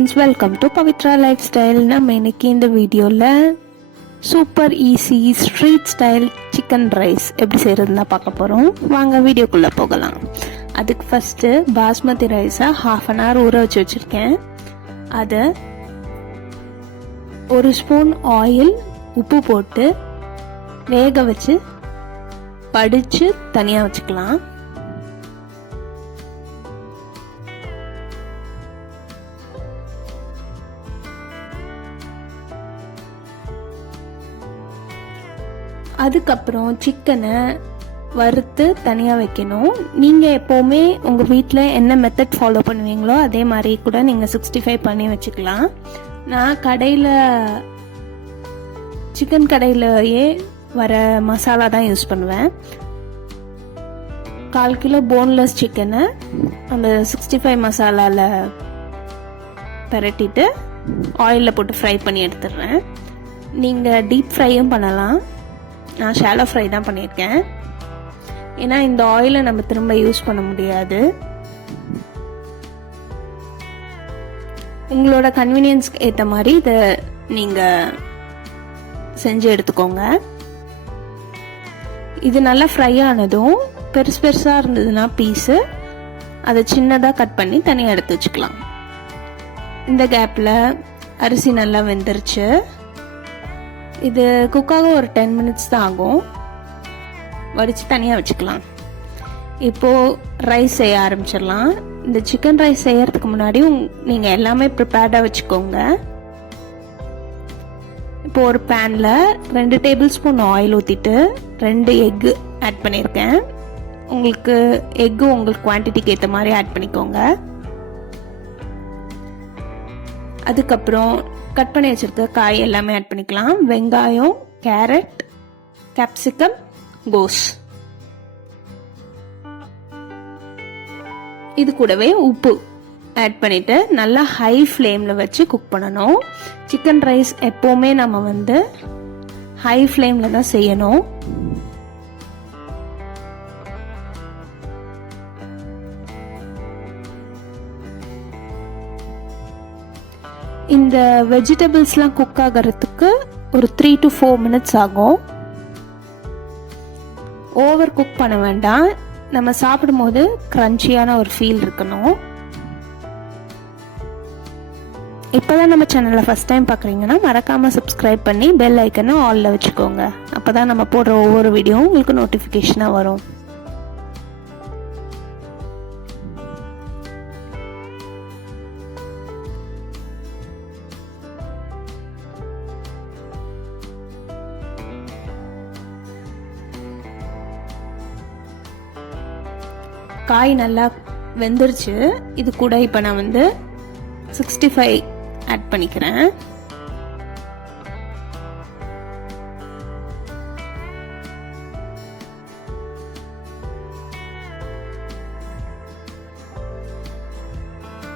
Friends, welcome to Pavithra life style. நம்ம இன்னைக்கு இந்த வீடியோவில் super easy street style chicken rice எப்படி செய்கிறதுனா பார்க்க போகிறோம். வாங்க வீடியோக்குள்ளே போகலாம். அதுக்கு ஃபஸ்ட்டு பாஸ்மதி ரைஸை 1/2 அன் ஹவர் ஊற வச்சு வச்சுருக்கேன். அதை 1 ஸ்பூன் ஆயில் உப்பு போட்டு வேக வச்சு படித்து தனியாக வச்சுக்கலாம். அதுக்கப்புறம் சிக்கனை வறுத்து தனியாக வைக்கணும். நீங்கள் எப்போவுமே உங்கள் வீட்டில் என்ன மெத்தட் ஃபாலோ பண்ணுவீங்களோ அதே மாதிரி கூட நீங்கள் 65 பண்ணி வச்சுக்கலாம். நான் சிக்கன் கடையிலேயே வர மசாலா தான் யூஸ் பண்ணுவேன். 1/4 கிலோ போன்லெஸ் சிக்கனை அந்த 65 மசாலாவில் பரட்டிட்டு ஆயிலில் போட்டு ஃப்ரை பண்ணி எடுத்துடுறேன். நீங்கள் டீப் ஃப்ரையும் பண்ணலாம். நான் ஷாலோ ஃப்ரை தான் பண்ணியிருக்கேன். ஏன்னா இந்த ஆயிலை நம்ம திரும்ப யூஸ் பண்ண முடியாது. உங்களோட கன்வீனியன்ஸ்க்கு ஏற்ற மாதிரி இதை நீங்கள் செஞ்சு எடுத்துக்கோங்க. இது நல்லா ஃப்ரை ஆனதும் பெருசாக இருந்ததுன்னா பீஸு அதை சின்னதாக கட் பண்ணி தனியாக எடுத்து வச்சுக்கலாம். இந்த கேப்பில் அரிசி நல்லா வெந்துருச்சு. இது குக்காக ஒரு 10 மினிட்ஸ் தான் ஆகும். வடித்து தனியாக வச்சுக்கலாம். இப்போது ரைஸ் செய்ய ஆரம்பிச்சிடலாம். இந்த சிக்கன் ரைஸ் செய்யறதுக்கு முன்னாடி நீங்கள் எல்லாமே ப்ரிப்பேர்டாக வச்சுக்கோங்க. இப்போ ஒரு பேனில் 2 டேபிள் ஸ்பூன் ஆயில் ஊற்றிட்டு 2 எக்கு ஆட் பண்ணியிருக்கேன். உங்களுக்கு எக்கு உங்களுக்கு குவான்டிட்டிக்கு ஏற்ற மாதிரி ஆட் பண்ணிக்கோங்க. அதுக்கப்புறம் கட் பண்ணி வச்சிருக்க காய் எல்லாமே ஆட் பண்ணிக்கலாம். வெங்காயம், கேரட், கேப்சிகம், கோஸ். இது கூடவே உப்பு ஆட் பண்ணிட்டு நல்லா ஹை ஃப்ளேமில் வச்சு குக் பண்ணணும். சிக்கன் ரைஸ் எப்போவுமே நம்ம ஹை ஃப்ளேமில் தான் செய்யணும். இந்த வெஜிடபிள்ஸ்லாம் குக் ஆகிறதுக்கு ஒரு 3 to 4 மினிட்ஸ் ஆகும். ஓவர் குக் பண்ண வேண்டாம். நம்ம சாப்பிடும்போது கிரன்ச்சியான ஒரு ஃபீல் இருக்கணும். இப்போதான் நம்ம சேனலை ஃபஸ்ட் டைம் பார்க்குறீங்கன்னா மறக்காமல் சப்ஸ்கிரைப் பண்ணி பெல் ஐக்கனை ஆலில் வச்சுக்கோங்க. அப்போ தான் நம்ம போடுற ஒவ்வொரு வீடியோவும் உங்களுக்கு நோட்டிஃபிகேஷனாக வரும். காய் நல்லா வெந்துருச்சு. இது கூட இப்போ நான் 65 ஆட் பண்ணிக்கிறேன்.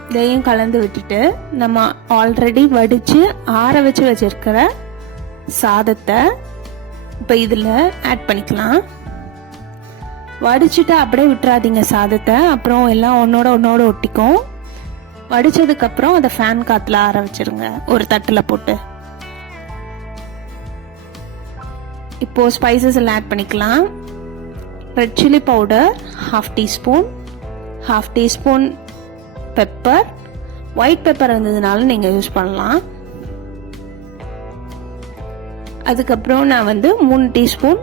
இதையும் கலந்து விட்டுட்டு நம்ம ஆல்ரெடி வடித்து ஆற வச்சு வச்சிருக்கிற சாதத்தை இப்போ இதில் ஆட் பண்ணிக்கலாம். வடிச்சுட்டு அப்படியே விட்டுறாதீங்க சாதத்தை, அப்புறம் எல்லாம் ஒன்னோட ஒட்டிக்கும். வடிச்சதுக்கப்புறம் அதை ஃபேன் காற்றுல ஆற வச்சிருங்க ஒரு தட்டில் போட்டு. இப்போ ஸ்பைசஸ் எல்லாம் ஆட் பண்ணிக்கலாம். Red chilli powder 1/2 teaspoon, 1/2 teaspoon pepper. White pepper இருந்ததுனால நீங்கள் யூஸ் பண்ணலாம். அதுக்கப்புறம் நான் 3 டீஸ்பூன்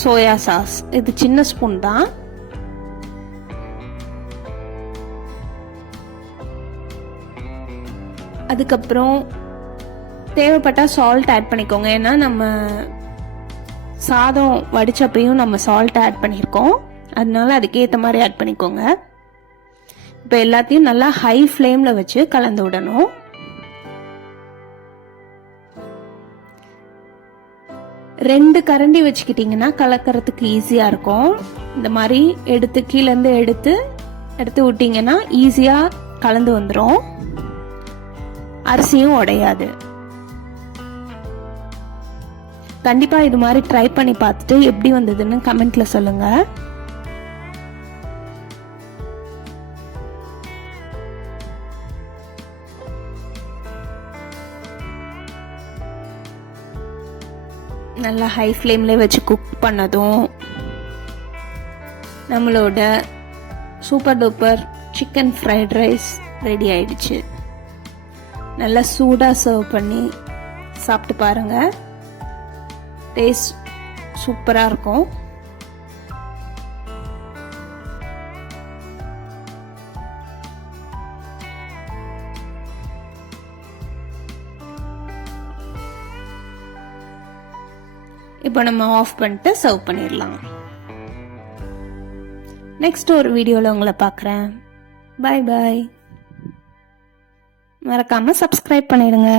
சோயா சாஸ். இது சின்ன ஸ்பூன் தான். அதுக்கப்புறம் தேவைப்பட்டா சால்ட் ஆட் பண்ணிக்கோங்க. ஏன்னா நம்ம சாதம் வடிச்சப்பையும் நம்ம சால்ட் ஆட் பண்ணியிருக்கோம். அதனால அதுக்கேற்ற மாதிரி ஆட் பண்ணிக்கோங்க. இப்போ எல்லாத்தையும் நல்லா ஹை ஃப்ளேமில் வச்சு கலந்து விடணும். ரெண்டு கரண்டி வச்சுக்கிட்டிங்கன்னா கலக்கிறதுக்கு ஈஸியாக இருக்கும். இந்த மாதிரி கீழேருந்து எடுத்து விட்டிங்கன்னா ஈஸியாக கலந்து வந்துடும். அரிசியும் உடையாது. கண்டிப்பாக இது மாதிரி ட்ரை பண்ணி பார்த்துட்டு எப்படி வந்ததுன்னு கமெண்ட்டில் சொல்லுங்கள். நல்லா ஹை ஃப்ளேம்லேயே வச்சு குக் பண்ணதும் நம்மளோட super duper chicken fried rice ready ஆயிடுச்சு. நல்லா சூடாக சர்வ் பண்ணி சாப்பிட்டு பாருங்கள். டேஸ்ட் சூப்பராக இருக்கும். இப்போ நம்ம ஆஃப் பண்ணிட்டு சர்வ் பண்ணிடலாம். நெக்ஸ்ட் ஒரு வீடியோவில் உங்களை பார்க்குறேன். பாய் பாய். மறக்காமல் சப்ஸ்கிரைப் பண்ணிடுங்க.